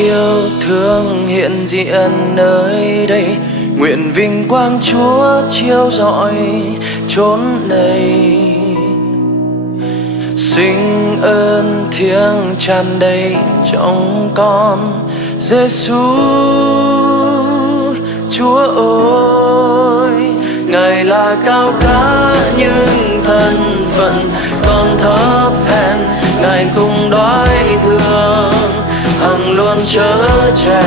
yêu thương hiện diện nơi đây, nguyện vinh quang Chúa chiếu rọi chốn này. Xin ơn thiêng tràn đầy trong con Giêsu. Chúa ơi, Ngài là cao cả những thân phận con thấp hèn, Ngài cùng đoái thương hằng luôn chở che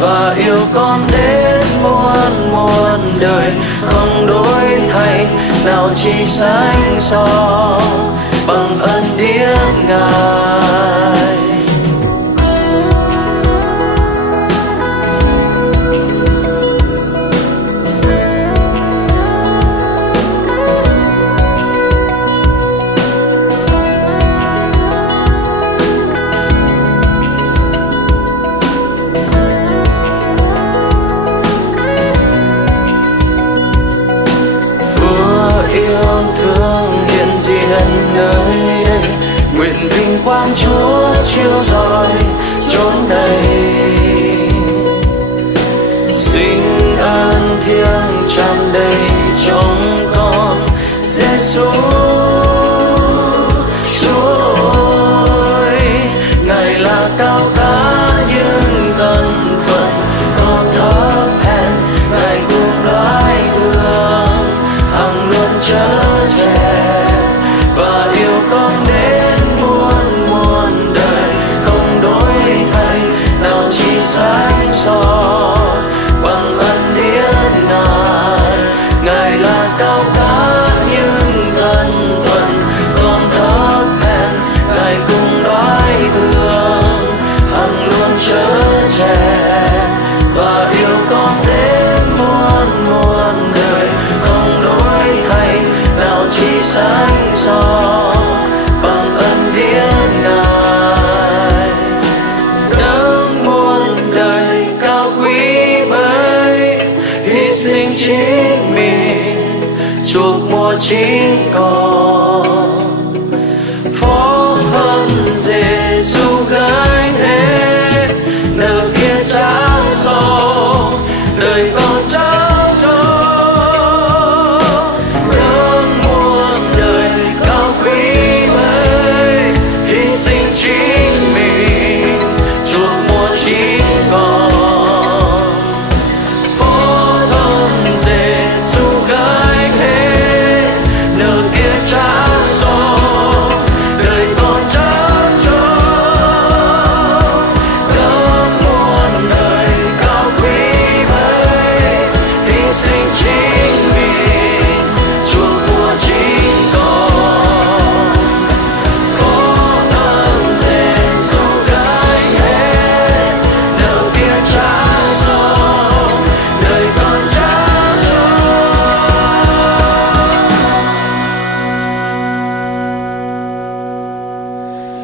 và yêu con đến muôn muôn đời, không đổi thay nào chỉ sánh so bằng ân điển Ngài. Yêu thương hiện diện nơi đây, nguyện vinh quang Chúa chiếu rọi chốn này. Xin ơn thiêng tràn đầy trong con Giêsu. Chúa ơi, Ngài là cao cả những thân phận con thấp hèn, Ngài cùng đoái thương hằng luôn chở che và yêu con đến muôn muôn đời, không đổi thay nào chỉ sánh so bằng ân điển Ngài. Ngài là cao cả những thân phận con thấp hèn, Ngài cùng đoái thương hằng luôn chở che và yêu con đến muôn muôn đời, không đổi thay nào chỉ sánh so bằng ân điển Ngài. Đấng muôn đời cao quý bấy, hy sinh chính mình chuộc mua chính con, phó ân Giêsu gánh hết nợ kia trả sau đời con trao cho. Đấng muôn đời cao quý bấy, hy sinh chính mình chuộc mua chính con, phó ân Giêsu gánh hết nợ kia trả sau đời con trao cho. Đấng muôn đời cao quý bấy, hy sinh chính mình chuộc mua chính con, phó ân Giêsu gánh hết nợ kia trả sau đời con trao cho.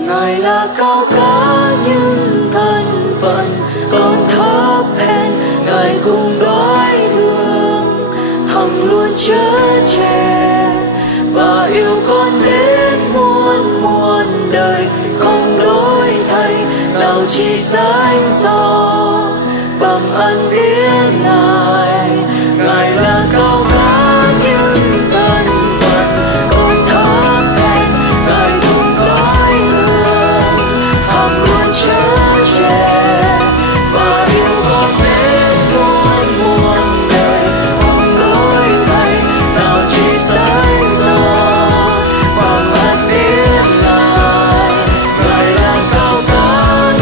Ngài là cao cả những thân phận con thấp hèn, Ngài cùng đoái thương hằng luôn chở che và yêu con đến muôn muôn đời, không đổi thay nào chỉ sánh so bằng ân điển Ngài. Ngài là cao cả những thân phận con thấp hèn, Ngài cùng đoái thương hằng luôn chở che và yêu con đến muôn muôn đời, không đổi thay nào chỉ sánh so bằng ân điển Ngài. Ngài là cao cả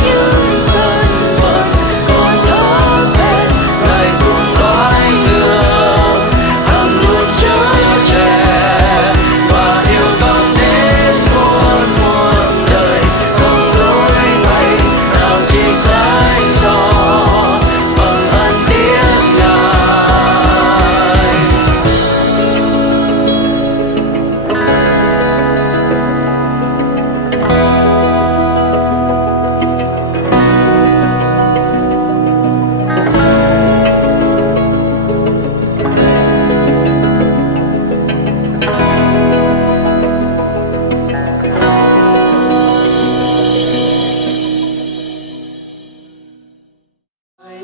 những thân phận con thấp hèn, Ngài cùng đoái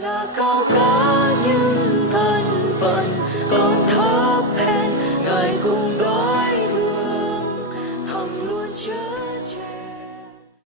là cao cả